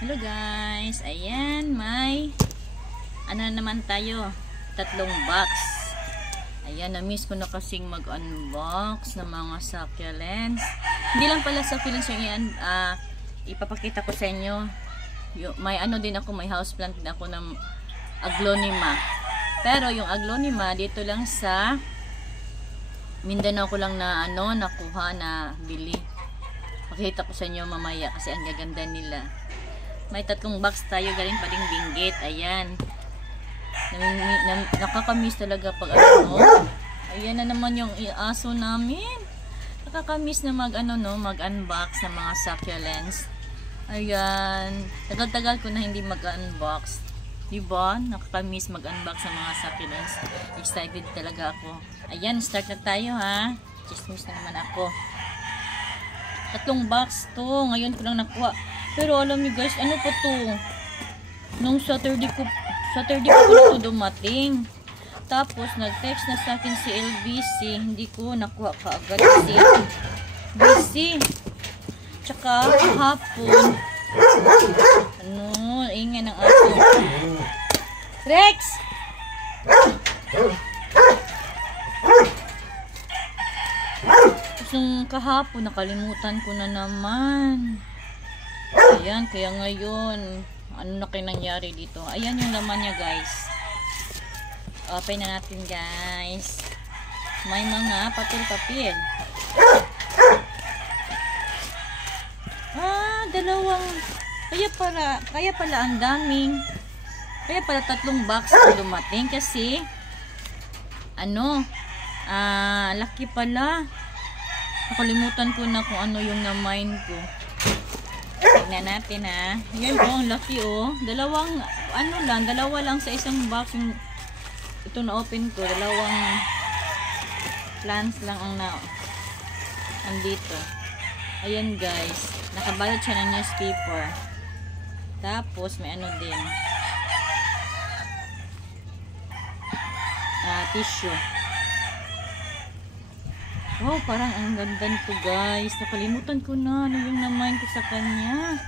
Hello guys, ayan, may ano naman tayo, 3 box. Ayan, na-miss ko na kasing mag-unbox ng mga succulents. Hindi lang pala succulents yung ipapakita ko sa inyo. May ano din ako, may houseplant din ako ng aglonema. Pero yung aglonema dito lang sa Mindanao ko lang na nakuha na bili. Pakita ko sa inyo mamaya kasi ang gaganda nila. May 3 box tayo galing pa ding Benguet. Ayan. Nakakamiss talaga pag Ayan na naman yung aso namin. Nakakamiss na mag-unbox ng mga succulents. Ayan. Tagal-tagal ko na hindi mag-unbox. Diba? Nakakamiss mag-unbox ng mga succulents. Excited talaga ako. Ayan, start na tayo ha. Chismis na naman ako. 3 box to. Ngayon ko lang nakuha. Pero alam niyo guys, ano pa to? Nung Saturday ko pala to dumating. Tapos nag-text na sa akin si LBC. Hindi ko nakuha kaagad kasi busy. Tsaka hapon. Ingay ng aso. Rex! Yung kahapon nakalimutan ko na naman. Ayan, kaya ngayon ano na kayo nangyari dito. Ayan yung laman niya guys. Open na natin guys. May mga papel-papel. Dalawang kaya pala ang daming. Kaya pala 3 box na dumating kasi laki pala. Nakalimutan ko na kung ano yung na-mine ko. Tignan natin ha. Yan ang laki dalawa lang sa isang box yung ito na open ko. 2 plants lang ang andito. Ayan guys. Nakabalot siya ng newspaper. Tapos may din. Tissue. Wow, parang ang ganda nito guys. Nakalimutan ko na ano yung na-mine ko sa kanya.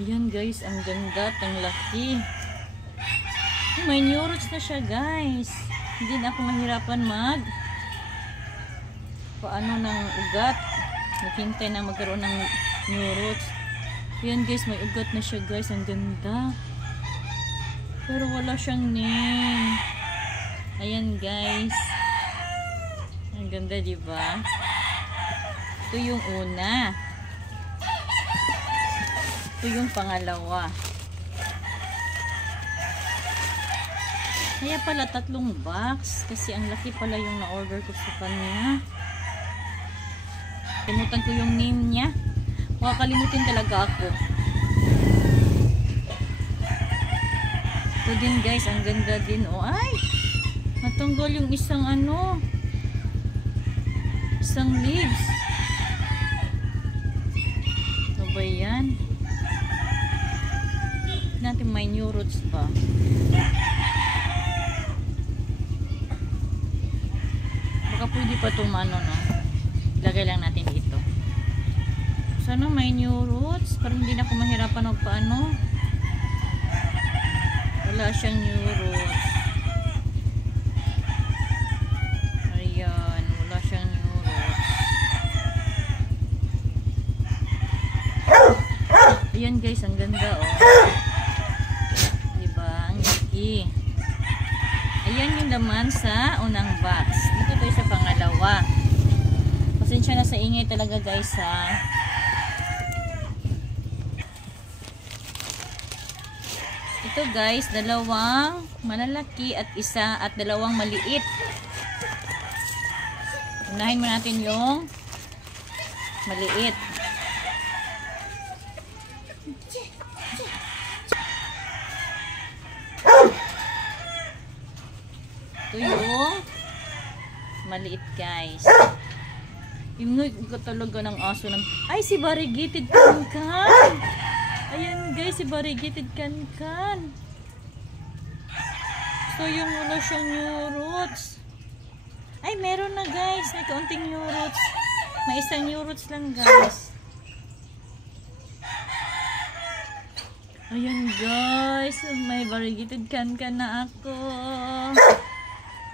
Ayan guys, ang ganda at ang laki. May new roots na siya guys. Hindi na ako mahirapan paano ng ugat. Naghintay na magkaroon ng new roots. Ayan guys, may ugat na siya guys. Ang ganda. Pero wala siyang name. Ayan guys. Ang ganda diba? Ito yung una. Ito yung pangalawa. Kaya pala 3 box. Kasi ang laki pala yung na-order ko sa kanya. Kalimutan ko yung name niya. Makakalimutin talaga ako. Ito din guys, ang ganda din. Ay! Natanggal yung isang isang leaves. Ano ba yan? Natin may new roots pa. Baka pwede pa itong ilagay lang natin dito. Sana may new roots. Parang hindi na ako mahirapan wala siyang new roots. Ayan, wala siyang new roots. Ayan guys, ang ganda diba? Ang laki. Ayan yung laman sa unang box. Dito tayo sa pangalawa. Pasensya na sa ingay talaga guys ha. Ito guys, 2 malalaki at 2 maliit. Unahin mo natin yung maliit. Ito yung maliit guys. Yung talaga ng aso ay si variegated cancan. Ayan guys, si variegated cancan. So yung wala siyang new roots. Ay, meron na guys. May kaunting new roots. May isang new roots lang, guys. Ayan, guys. May variegated can na ako.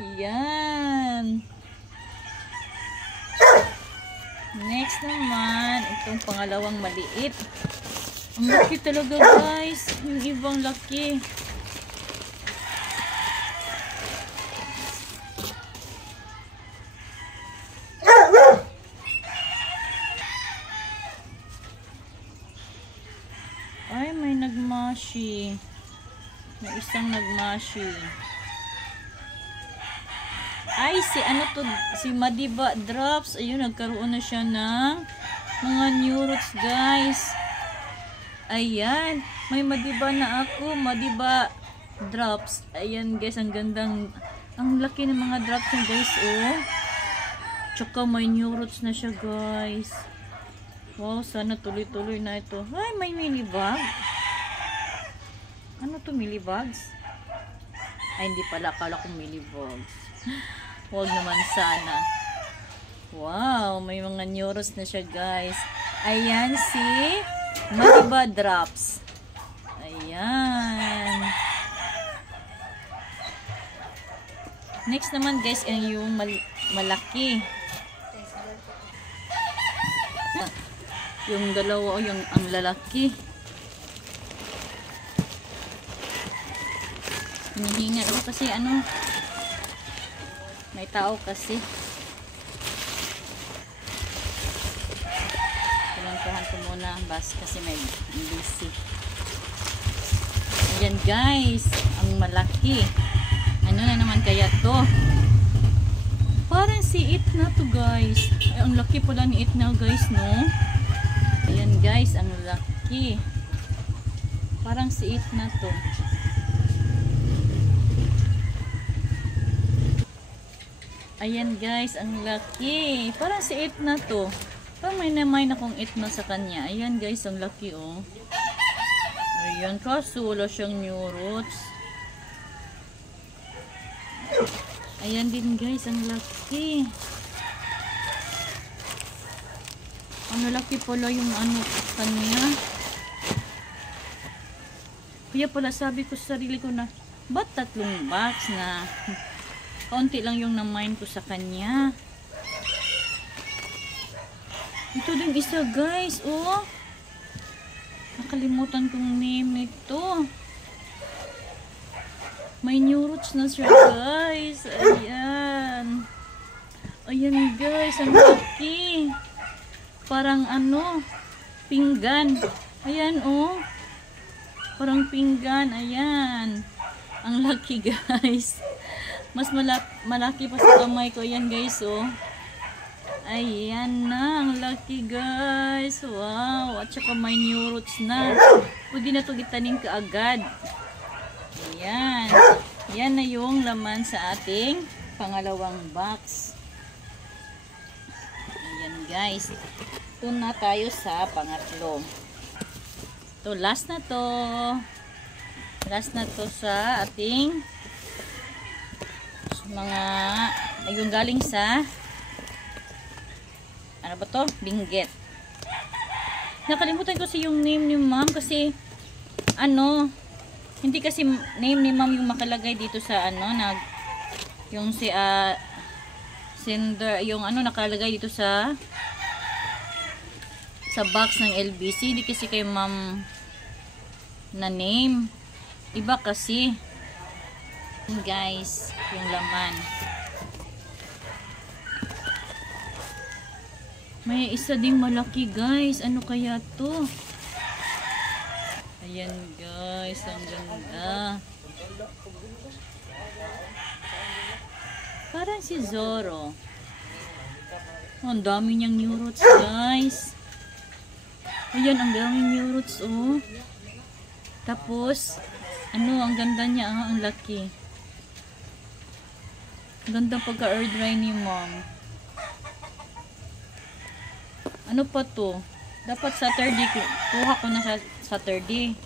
Ayan. Next naman, itong pangalawang maliit. Ang laki talaga, guys. Yung ibang laki. Ay, may nagmashi. May isang nagmashi. Ay, si Madiba Drops. Ayun, nagkaroon na siya ng mga new roots, guys. Ayan, may Madiba na ako. Madiba Drops. Ayan, guys, ang gandang, ang laki ng mga drops niya, guys, oh. Tsaka may new roots na siya, guys. Wow, sana tuloy-tuloy na ito. Ay, may millibug. Ano to, millibugs? Ay, hindi pala. Akala ko millibugs. Huwag naman sana. Wow, may mga neuros na siya, guys. Ayan si Madiba Drops. Ayan. Next naman, guys, ay yung malaki. Yung dalawa, yung ang lalaki. Hinihinga ako kasi ano, may tao kasi. Pinuntahan ko muna bas kasi may busy. Ayan, guys, ang malaki. Ano na naman kaya to? Parang si Itna to, guys. Ay, ang laki pala ni Itna, guys, no? Ayan, guys, ang laki. Parang si Itna to. Ayan, guys, ang laki. Parang si Itna to. Parang may namay na kong Itna sa kanya. Ayan, guys, ang laki, oh. Ayan, kaso wala siyang new roots. Ayan din, guys, ang laki. Ang laki pala yung ano kanya. Kaya pala sabi ko sa sarili ko na, ba't 3 box na kaunti lang yung na-mine ko sa kanya. Ito din isa, guys, oh. Nakalimutan kong name nito. May new roots na siya, guys. Ayan. Ayan, guys, ang laki. Parang ano, pinggan. Ayan, oh. Parang pinggan. Ayan. Ang laki, guys. Mas malaki pa sa kamay ko. Ayan, guys, oh. Ayan na. Ang laki, guys. Wow. At saka may new roots na. Pwede na ito itanim kaagad. Ayan. Yan na yung laman sa ating pangalawang box. Ayan, guys. Ito na tayo sa pangatlo. Ito, last na to. Last na to sa ating mga, yung galing sa, ano ba to? Binggit. Nakalimutan ko kasi yung name ni ma'am kasi, ano, hindi kasi name ni ma'am yung makalagay dito sa, ano, yung si, sender, yung ano nakalagay dito sa box ng LBC. Hindi kasi kay ma'am na name, iba kasi, guys, yung laman. May isa ding malaki, guys. Ano kaya to? Ayan, guys, ang ganda. Parang si Zoro. Oh, ang dami niyang new roots, guys. Ayan, ang daming new roots, oh. Tapos, ano, ang ganda niya, ang laki. Ang ganda pagka-air dry ni mom. Ano pa to? Dapat Saturday, kuha ko na sa Saturday.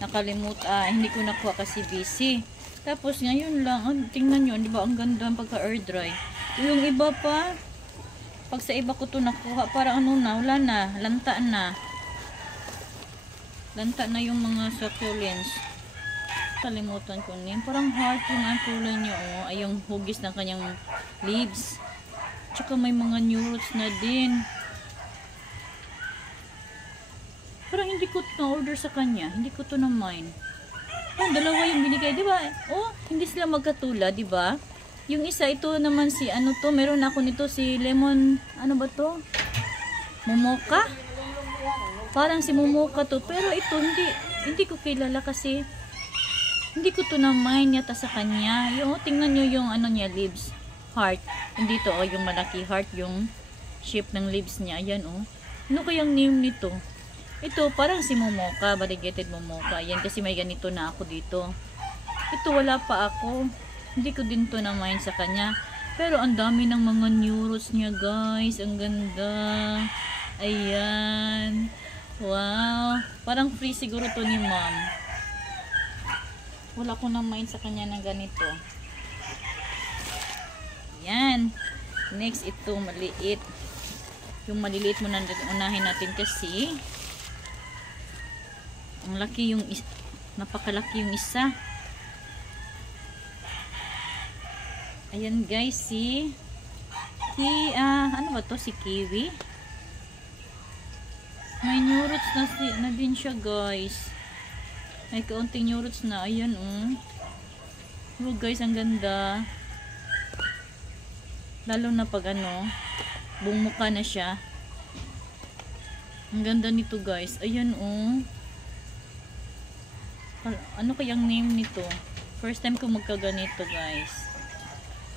Hindi ko nakuha kasi busy. Tapos, ngayon lang, tingnan nyo, di ba, ang ganda pagka-air dry. Yung iba pa, pag sa iba ko to nakuha, para ano na, wala na, lanta na. Lanta na yung mga succulents. Kalimutan ko name. Parang heart yung ang kulay niya, oh. Ay, yung hugis ng kanyang leaves. Tsaka may mga new roots na din. Parang hindi ko na-order sa kanya. Hindi ko to na-mine. Oh, dalawa yung binigay, di ba? Oh, hindi sila magkatulad, di ba? Yung isa, ito naman si, ano to, meron ako nito si lemon, ano ba to? Momoka? Parang si Momoka to, pero ito, hindi ko kilala kasi, hindi ko to na-mine yata sa kanya. Yung, tingnan nyo yung, ano niya, leaves, heart. Hindi to, oh, yung malaki heart, yung shape ng leaves niya. Ayan, oh. Ano kayang name nito? Ito, parang si Momoka, variegated Momoka. Ayan, kasi may ganito na ako dito. Ito, wala pa ako. Hindi ko din to na-mine sa kanya. Pero ang dami ng mga new roots niya, guys. Ang ganda. Ayan. Wow. Parang free siguro to ni mom. Wala ko na-mine sa kanya ng ganito. Ayan. Next, ito, maliit. Yung maliliit muna unahin natin kasi ang laki yung napakalaki yung isa. Ayan guys, ano ba to? Si kiwi. May new roots na din siya guys. May kaunting new roots na. Ayan oh guys, ang ganda. Lalo na pag ano, bumuka na siya. Ang ganda nito guys. Ayan oh. Ano kayang name nito? First time ko magkaganito guys.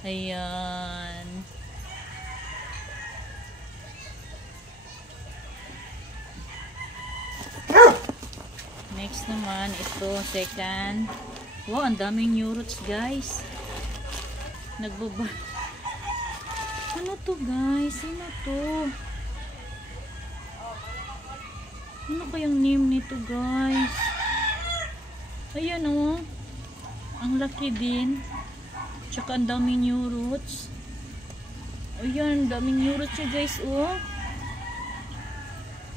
Ayan. Next naman, ito, second. Wow, ang daming new roots, guys. Nagbaba. Ano to, guys? Ano to? Ano kayang name nito, guys? Ayan, oh. Ang laki din. Tsaka ang daming new roots. Ayan, ang daming new roots siya guys, oh.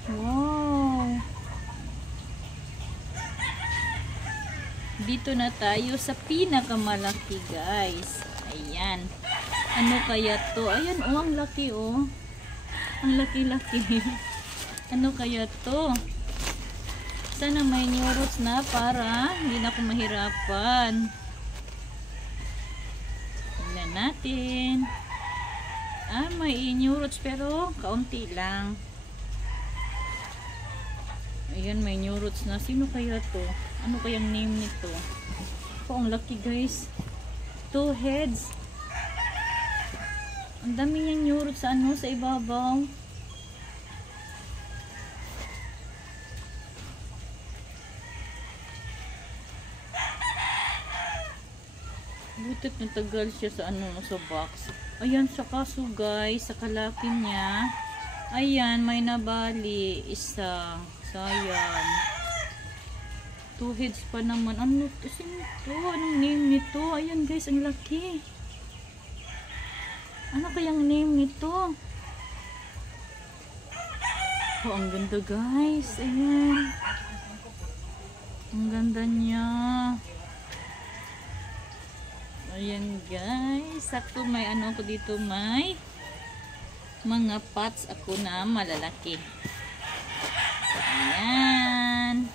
Wow. Dito na tayo sa pinakamalaki guys. Ayan. Ano kaya to? Ayan, oh, ang laki, oh. Ang laki-laki. Ano kaya to? Sana may new roots na para hindi na ako mahirapan. Natin. May new roots pero kaunti lang. Ayan, may new roots na. Sino kaya to? Ano kayang name nito? Oh, ang laki guys. 2 heads. Ang dami niyang new roots sa ano, sa ibabaw. Butit na tagal siya sa ano, sa box. Ayan, sa kaso guys, sa kalaki niya. Ayan, may nabali. Isa. Sayang. 2 heads pa naman. Ano kasi nito? Anong name nito? Ayan guys, ang laki. Ano kayang name nito? Oh, ang ganda guys. Ayan. Ang ganda niya. Ayan guys, sakto may ano ako dito, may mga pots ako na malalaki. Ayan.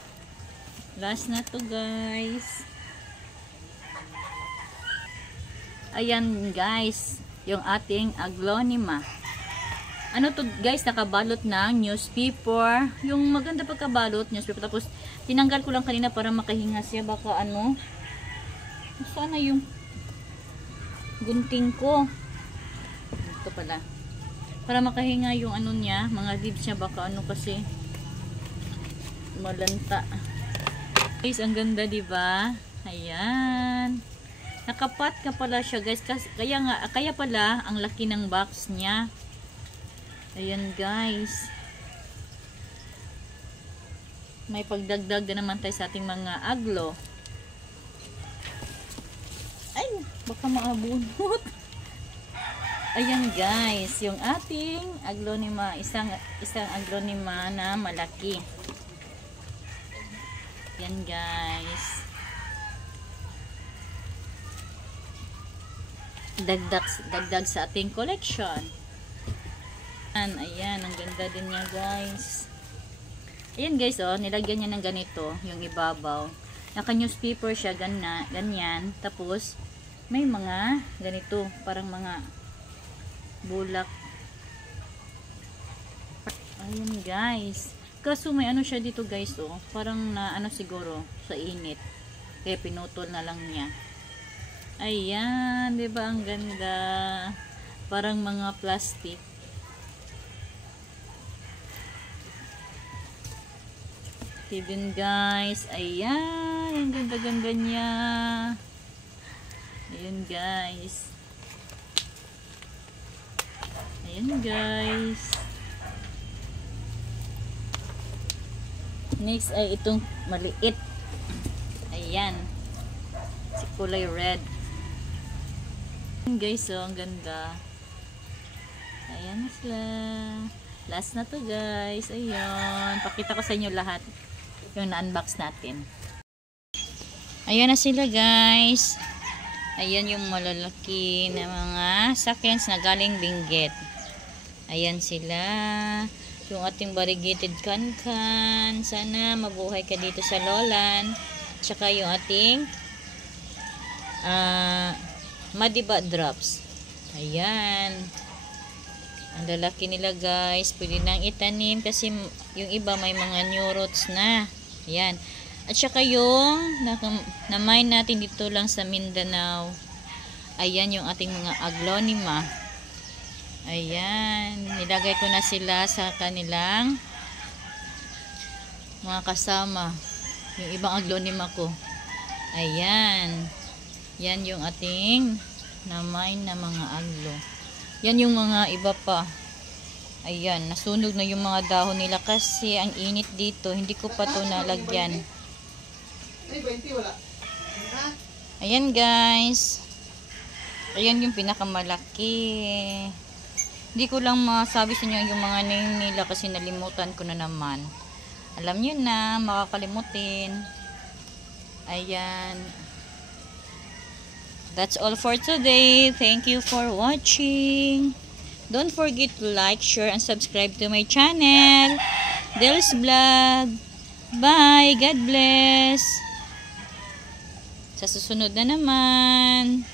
Last na to guys. Ayan guys, yung ating aglonema. Ano to guys, nakabalot ng newspaper. Yung maganda pagkabalot, newspaper. Tapos tinanggal ko lang kanina para makahinga siya. Baka ano, sana yung gunting ko ito pala para makahinga yung ano niya, mga leaves niya, baka ano kasi malanta guys. Ang ganda diba? Ayan, nakapat ka pala siya guys, kaya pala ang laki ng box niya. Ayan guys, may pagdagdag na naman tayo sa ating mga aglo. Ay, baka maabunot. Ayan guys, yung ating aglonema, isang aglonema na malaki. Yan guys. Dagdag sa ating collection. Ayan, ang ganda din niya guys. Ayan guys, oh, nilagyan niya ng ganito, yung ibabaw. Naka-newspaper siya, ganyan. Tapos, may mga ganito, parang mga bulak. Ayan guys. Kaso may ano siya dito guys, oh. Parang na ano siguro sa init. Kaya pinutol na lang niya. Ayan, 'di ba ang ganda? Parang mga plastic. Tignan guys. Ayan, ang ganda-ganda niya. Ayan guys. Ayan guys. Next ay itong maliit. Ayan. Si kulay red. Ayan guys, oh, ang ganda. Ayan na sila. Last na to guys. Ayan. Pakita ko sa inyo lahat yung na-unbox natin. Ayan na sila guys. Ayan yung malalaki na mga succulents na galing Benguet. Ayan sila. Yung ating variegated cancan. Sana mabuhay ka dito sa Lolan. Tsaka yung ating Madiba drops. Ayan. Ang lalaki nila guys. Pwede nang itanim kasi yung iba may mga new roots na. Ayan. At saka yung na-mine natin dito lang sa Mindanao. Ayan yung ating mga aglonema. Ayan. Nilagay ko na sila sa kanilang mga kasama. Yung ibang aglonema ko. Ayan. Yan yung ating na-mine na mga aglo. Yan yung mga iba pa. Ayan. Nasunog na yung mga dahon nila kasi ang init dito. Hindi ko pa ito nalagyan. Ayan guys. Ayan yung pinakamalaki. Hindi ko lang masabi sa inyo yung mga name nila kasi nalimutan ko na naman. Alam nyo na, makakalimutin. Ayan. That's all for today. Thank you for watching. Don't forget to like, share, and subscribe to my channel. Del's Vlog. Bye. God bless. Sa susunod na naman.